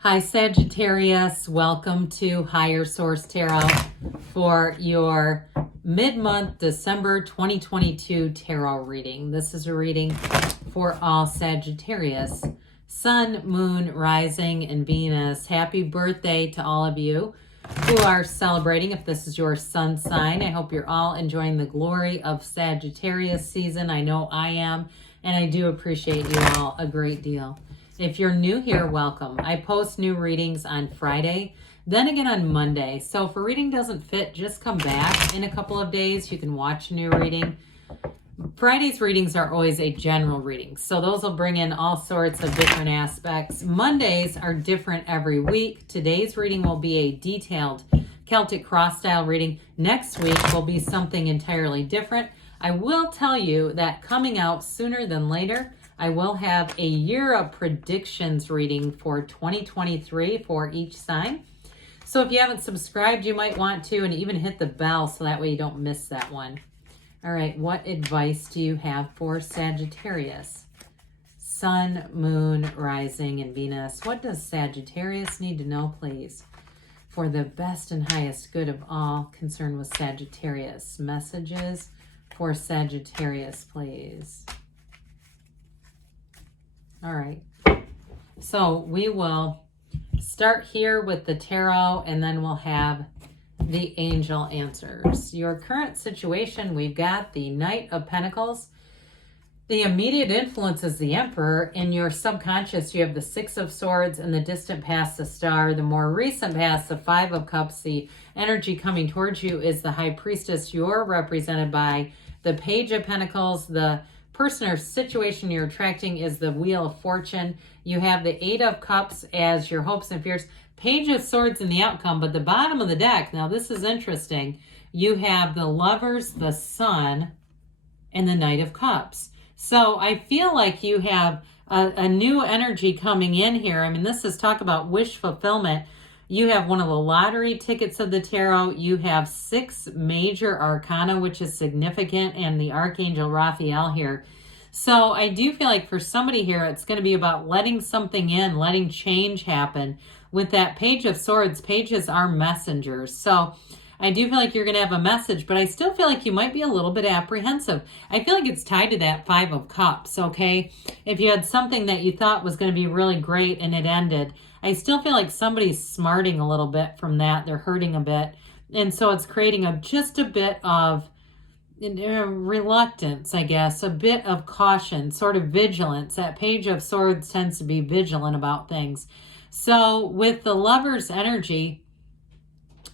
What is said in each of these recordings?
Hi Sagittarius, welcome to Higher Source Tarot for your mid-month December 2022 tarot reading. This is a reading for all Sagittarius, Sun, Moon, Rising, and Venus. Happy birthday to all of you who are celebrating. If this is your sun sign, I hope you're all enjoying the glory of Sagittarius season. I know I am, and I do appreciate you all a great deal. If you're new here, welcome. I post new readings on Friday, then again on Monday. So if a reading doesn't fit, just come back in a couple of days. You can watch a new reading. Friday's readings are always a general reading, so those will bring in all sorts of different aspects. Mondays are different every week. Today's reading will be a detailed Celtic cross style reading. Next week will be something entirely different. I will tell you that coming out sooner than later, I will have a year of predictions reading for 2023 for each sign. So if you haven't subscribed, you might want to, and even hit the bell so that way you don't miss that one. All right, what advice do you have for Sagittarius? Sun, Moon, Rising, and Venus. What does Sagittarius need to know, please, for the best and highest good of all concerned with Sagittarius? Messages for Sagittarius, please. All right, so we will start here with the tarot, and then we'll have the angel answers. Your current situation, we've got the Knight of Pentacles. The immediate influence is the Emperor. In your subconscious, you have the Six of Swords, and the distant past, the Star. The more recent past, the Five of Cups. The energy coming towards you is the High Priestess. You're represented by the Page of Pentacles. The person or situation you're attracting is the Wheel of Fortune. You have the Eight of Cups as your hopes and fears. Page of Swords in the outcome, but the bottom of the deck, now this is interesting, you have the Lovers, the Sun, and the Knight of Cups. So I feel like you have a new energy coming in here. I mean, this is talk about wish fulfillment. You have one of the lottery tickets of the tarot. You have 6 Major Arcana, which is significant, and the Archangel Raphael here. So I do feel like for somebody here, it's going to be about letting something in, letting change happen. With that Page of Swords, pages are messengers. So I do feel like you're going to have a message, but I still feel like you might be a little bit apprehensive. I feel like it's tied to that Five of Cups, okay? If you had something that you thought was going to be really great and it ended, I still feel like somebody's smarting a little bit from that. They're hurting a bit. And so it's creating just a bit of reluctance, I guess, a bit of caution, sort of vigilance. That Page of Swords tends to be vigilant about things. So with the Lover's energy,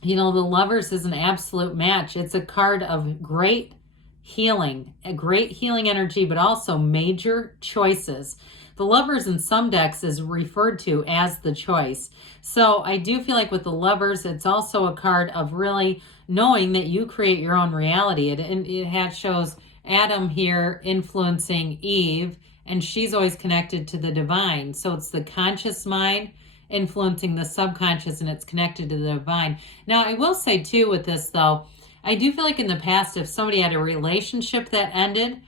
you know, the Lovers is an absolute match. It's a card of great healing, a great healing energy, but also major choices. The Lovers in some decks is referred to as the choice. So I do feel like with the Lovers, it's also a card of really knowing that you create your own reality. It shows Adam here influencing Eve, and she's always connected to the divine. So it's the conscious mind influencing the subconscious, and it's connected to the divine. Now, I will say too with this though, I do feel like in the past, if somebody had a relationship that ended,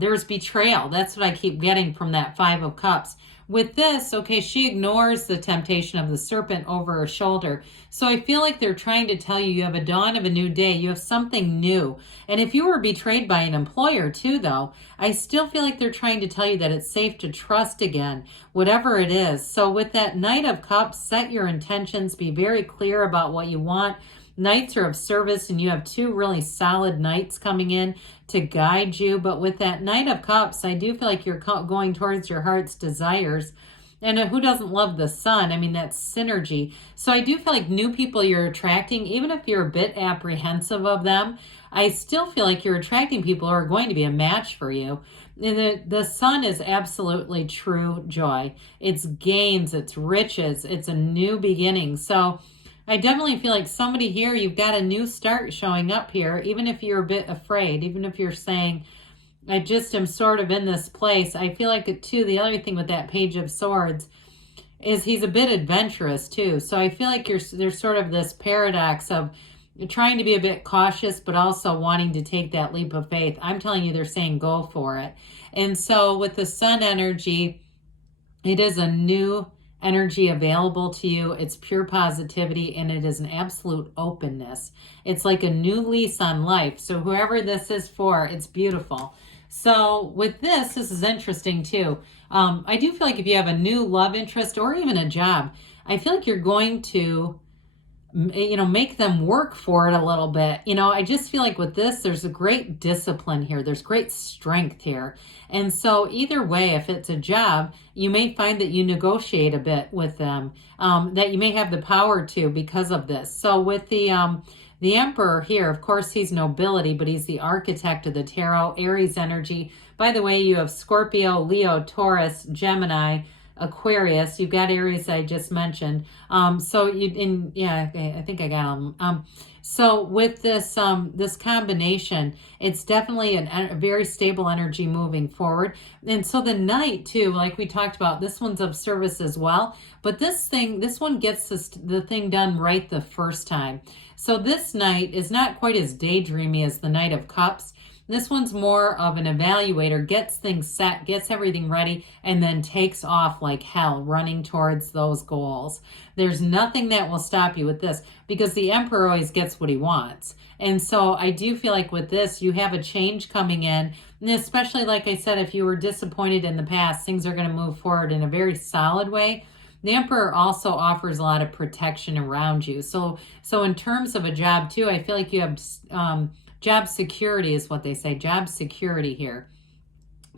there was betrayal. That's what I keep getting from that Five of Cups. With this, okay, she ignores the temptation of the serpent over her shoulder. So I feel like they're trying to tell you have a dawn of a new day. You have something new. And if you were betrayed by an employer too, though, I still feel like they're trying to tell you that it's safe to trust again, whatever it is. So with that Knight of Cups, set your intentions. Be very clear about what you want. Knights are of service, and you have 2 really solid knights coming in to guide you. But with that Knight of Cups, I do feel like you're going towards your heart's desires. And who doesn't love the Sun? I mean, that's synergy. So I do feel like new people you're attracting, even if you're a bit apprehensive of them, I still feel like you're attracting people who are going to be a match for you. And the Sun is absolutely true joy. It's gains, it's riches, it's a new beginning. So I definitely feel like somebody here, you've got a new start showing up here, even if you're a bit afraid, even if you're saying, I just am sort of in this place. I feel like, too, the other thing with that Page of Swords is he's a bit adventurous, too. So I feel like there's sort of this paradox of trying to be a bit cautious, but also wanting to take that leap of faith. I'm telling you, they're saying go for it. And so with the Sun energy, it is a new energy available to you. It's pure positivity, and it is an absolute openness. It's like a new lease on life. So whoever this is for, it's beautiful. So with this is interesting too. I do feel like if you have a new love interest or even a job, I feel like you're going to, make them work for it a little bit. I just feel like with this, there's a great discipline here. There's great strength here. And so either way, if it's a job, you may find that you negotiate a bit with them, that you may have the power to because of this. So with the Emperor here, of course, he's nobility, but he's the architect of the tarot, Aries energy. By the way, you have Scorpio, Leo, Taurus, Gemini, Aquarius. You've got Aries I just mentioned. I think I got them. So with this this combination, it's definitely a very stable energy moving forward. And so the Knight too, like we talked about, this one's of service as well. But this one gets the thing done right the first time. So this Knight is not quite as daydreamy as the Knight of Cups. This one's more of an evaluator, gets things set, gets everything ready, and then takes off like hell, running towards those goals. There's nothing that will stop you with this, because the Emperor always gets what he wants. And so I do feel like with this, you have a change coming in. And especially, like I said, if you were disappointed in the past, things are going to move forward in a very solid way. The Emperor also offers a lot of protection around you. So in terms of a job too, I feel like you have job security is what they say, job security here.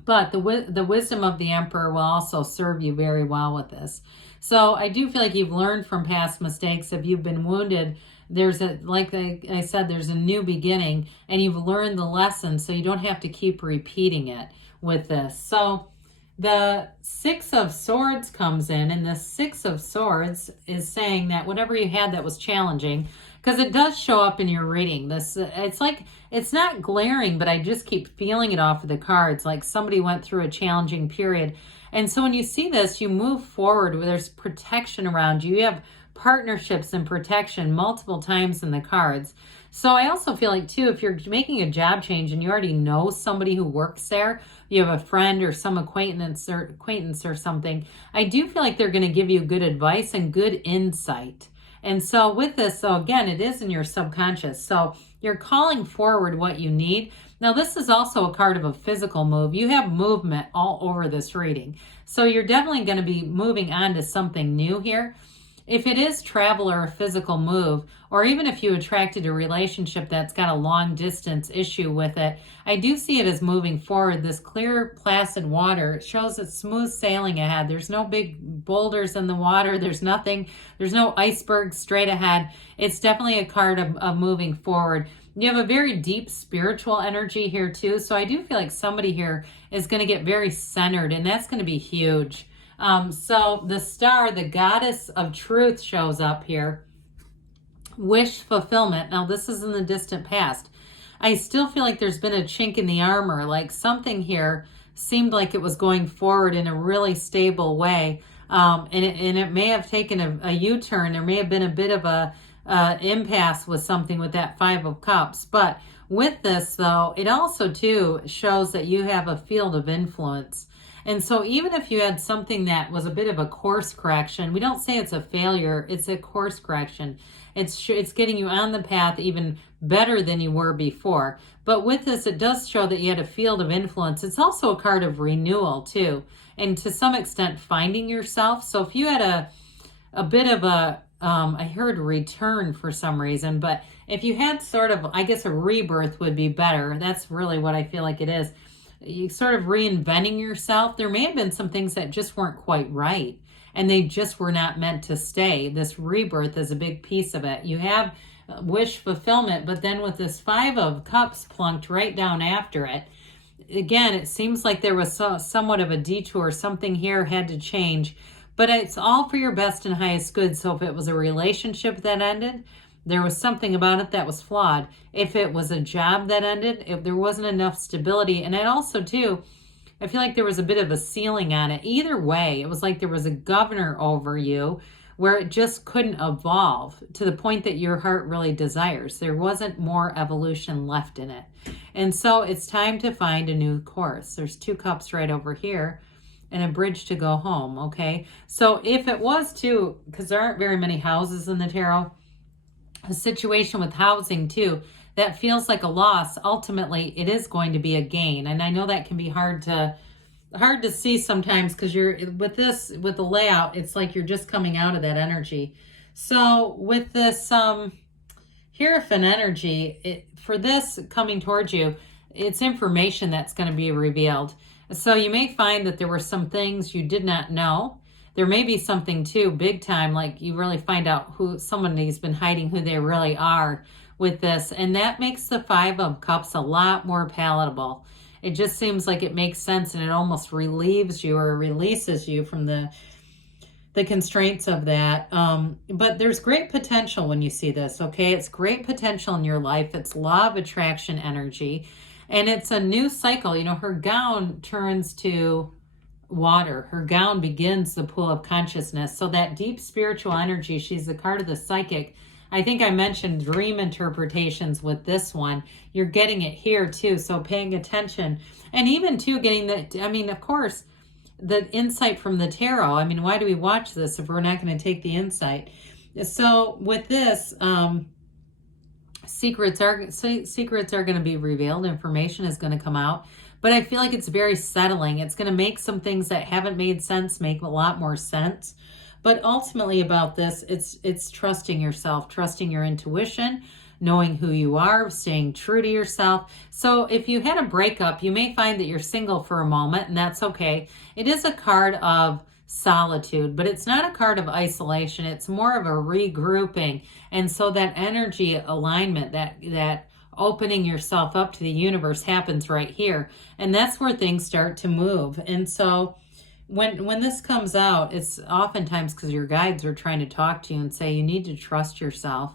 But the wisdom of the Emperor will also serve you very well with this. So I do feel like you've learned from past mistakes. If you've been wounded, like I said, there's a new beginning, and you've learned the lesson, so you don't have to keep repeating it with this. So the Six of Swords comes in, and the Six of Swords is saying that whatever you had that was challenging, because it does show up in your reading. It's not glaring, but I just keep feeling it off of the cards, like somebody went through a challenging period. And so when you see this, you move forward where there's protection around you. You have partnerships and protection multiple times in the cards. So I also feel like too, if you're making a job change and you already know somebody who works there, you have a friend or some acquaintance or something, I do feel like they're going to give you good advice and good insight. And so with this, so again, it is in your subconscious. So you're calling forward what you need. Now, this is also a card of a physical move. You have movement all over this reading. So you're definitely going to be moving on to something new here. If it is travel or a physical move, or even if you attracted a relationship that's got a long distance issue with it, I do see it as moving forward. This clear, placid water, it shows it's smooth sailing ahead. There's no big boulders in the water. There's nothing. There's no iceberg straight ahead. It's definitely a card of moving forward. You have a very deep spiritual energy here too. So I do feel like somebody here is going to get very centered, and that's going to be huge. So the star, the goddess of truth, shows up here. Wish fulfillment. Now, this is in the distant past. I still feel like there's been a chink in the armor, like something here seemed like it was going forward in a really stable way. And it may have taken a U-turn. There may have been a bit of a impasse with something with that Five of Cups. But with this, though, it also, too, shows that you have a field of influence. And so even if you had something that was a bit of a course correction, we don't say it's a failure, it's a course correction. It's getting you on the path even better than you were before. But with this, it does show that you had a field of influence. It's also a card of renewal too, and to some extent finding yourself. So if you had a bit of I heard return for some reason, but if you had sort of, I guess a rebirth would be better. That's really what I feel like it is. You sort of reinventing yourself. There may have been some things that just weren't quite right, and they just were not meant to stay. This rebirth is a big piece of it. You have wish fulfillment, but then with this Five of Cups plunked right down after it, again, it seems like there was somewhat of a detour. Something here had to change, but it's all for your best and highest good. So if it was a relationship that ended, there was something about it that was flawed. If it was a job that ended, if there wasn't enough stability, and it also too, I feel like there was a bit of a ceiling on it. Either way, it was like there was a governor over you where it just couldn't evolve to the point that your heart really desires. There wasn't more evolution left in it. And so it's time to find a new course. There's two cups right over here. and a bridge to go home, okay? So if it was too, because there aren't very many houses in the tarot, a situation with housing too, that feels like a loss, ultimately it is going to be a gain. And I know that can be hard to see sometimes, because you're with this, with the layout, it's like you're just coming out of that energy. So with this Hierophant energy, for this coming towards you, it's information that's going to be revealed. So you may find that there were some things you did not know. There may be something too big time, like you really find out who somebody's been hiding, who they really are with this. And that makes the Five of Cups a lot more palatable. It just seems like it makes sense, and it almost relieves you or releases you from the constraints of that. But there's great potential when you see this, okay? It's great potential in your life. It's law of attraction energy. And it's a new cycle. You know, her gown turns to water. Her gown begins the pool of consciousness. So that deep spiritual energy, she's the card of the psychic. I think I mentioned dream interpretations with this one. You're getting it here too. So paying attention. And even too getting the, I mean, of course, the insight from the tarot. I mean, why do we watch this if we're not going to take the insight? So with this, secrets are going to be revealed. Information is going to come out. But I feel like it's very settling. It's going to make some things that haven't made sense make a lot more sense. But ultimately about this, it's trusting yourself, trusting your intuition, knowing who you are, staying true to yourself. So if you had a breakup, you may find that you're single for a moment, and that's okay. It is a card of solitude, but it's not a card of isolation. It's more of a regrouping. And so that energy alignment, that opening yourself up to the universe happens right here. And that's where things start to move. And so when this comes out, it's oftentimes because your guides are trying to talk to you and say you need to trust yourself.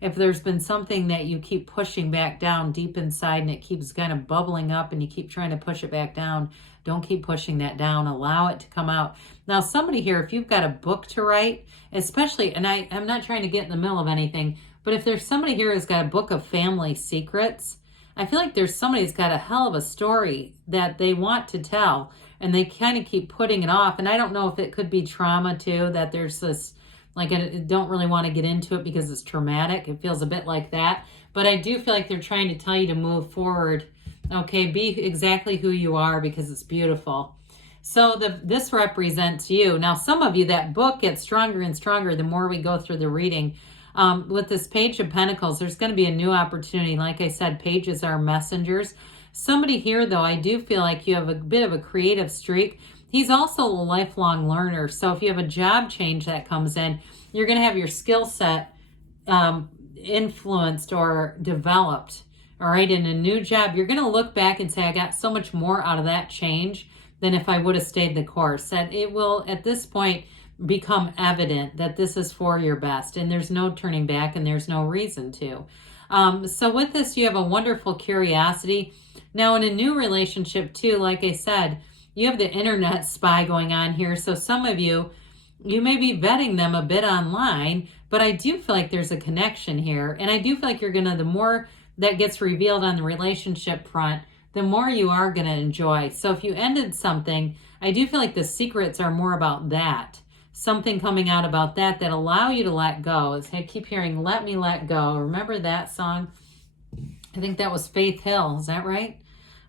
If there's been something that you keep pushing back down deep inside and it keeps kind of bubbling up and you keep trying to push it back down, don't keep pushing that down. Allow it to come out. Now, somebody here, if you've got a book to write, especially, and I'm not trying to get in the middle of anything, but if there's somebody here who's got a book of family secrets, I feel like there's somebody who's got a hell of a story that they want to tell, and they kind of keep putting it off. And I don't know if it could be trauma too, that there's this, like, I don't really want to get into it because it's traumatic. It feels a bit like that. But I do feel like they're trying to tell you to move forward. Okay, be exactly who you are because it's beautiful. So this represents you. Now, some of you, that book gets stronger and stronger the more we go through the reading. With this Page of Pentacles, there's going to be a new opportunity. Like I said, pages are messengers. Somebody here, though, I do feel like you have a bit of a creative streak. He's also a lifelong learner. So if you have a job change that comes in, you're going to have your skill set influenced or developed. All right, in a new job, you're going to look back and say, I got so much more out of that change than if I would have stayed the course. That it will, at this point, become evident that this is for your best, and there's no turning back, and there's no reason to. So with this, you have a wonderful curiosity. Now, in a new relationship too, like I said, you have the internet spy going on here. So some of you may be vetting them a bit online, but I do feel like there's a connection here. And I do feel like you're going to, the more that gets revealed on the relationship front, the more you are going to enjoy. So if you ended something, I do feel like the secrets are more about that. Something coming out about that allow you to let go. I keep hearing, let me let go. Remember that song? I think that was Faith Hill. Is that right?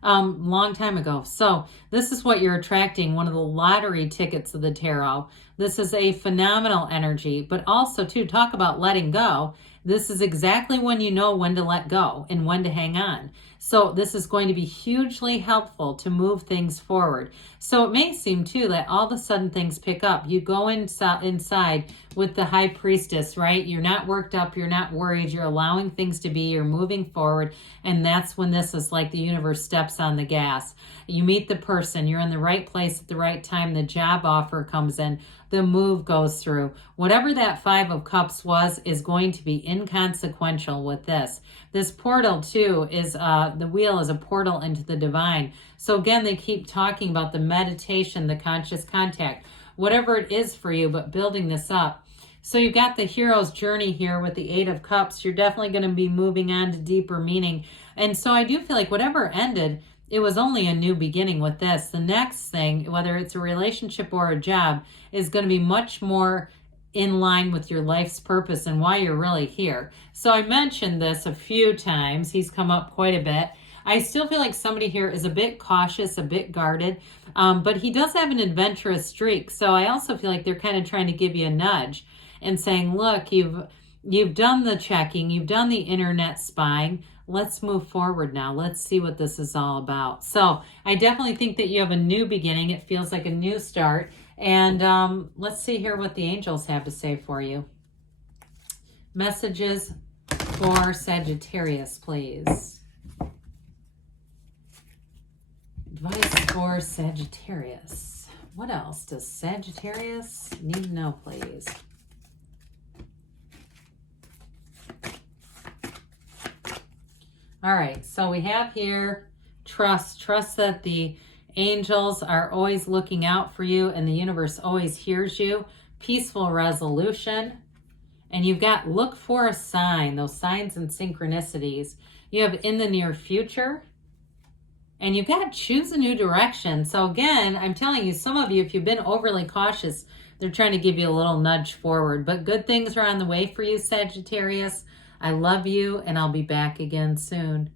Long time ago. So this is what you're attracting, one of the lottery tickets of the tarot. This is a phenomenal energy, but also too, talk about letting go. This is exactly when you know when to let go and when to hang on. So this is going to be hugely helpful to move things forward. So it may seem too that all of a sudden things pick up. You go inside with the High Priestess, right? You're not worked up. You're not worried. You're allowing things to be. You're moving forward. And that's when this is like the universe steps on the gas. You meet the person. You're in the right place at the right time. The job offer comes in. The move goes through. Whatever that Five of Cups was is going to be inconsequential with this. This portal too is, the wheel is a portal into the divine. So again, they keep talking about the meditation, the conscious contact, whatever it is for you, but building this up. So you got the hero's journey here with the Eight of Cups. You're definitely going to be moving on to deeper meaning. And so I do feel like whatever ended, it was only a new beginning with this. The next thing, whether it's a relationship or a job, is going to be much more in line with your life's purpose and why you're really here. So I mentioned this a few times. He's come up quite a bit. I still feel like somebody here is a bit cautious, a bit guarded, but he does have an adventurous streak. So I also feel like they're kind of trying to give you a nudge and saying, look, you've done the checking, you've done the internet spying. Let's move forward now. Let's see what this is all about. So I definitely think that you have a new beginning. It feels like a new start. And let's see here what the angels have to say for you. Messages for Sagittarius, please. Advice for Sagittarius. What else does Sagittarius need to know, please? All right, so we have here trust. Trust that the angels are always looking out for you and the universe always hears you. Peaceful resolution. And you've got look for a sign, those signs and synchronicities. You have in the near future. And you've got choose a new direction. So again, I'm telling you, some of you, if you've been overly cautious, they're trying to give you a little nudge forward. But good things are on the way for you, Sagittarius. I love you, and I'll be back again soon.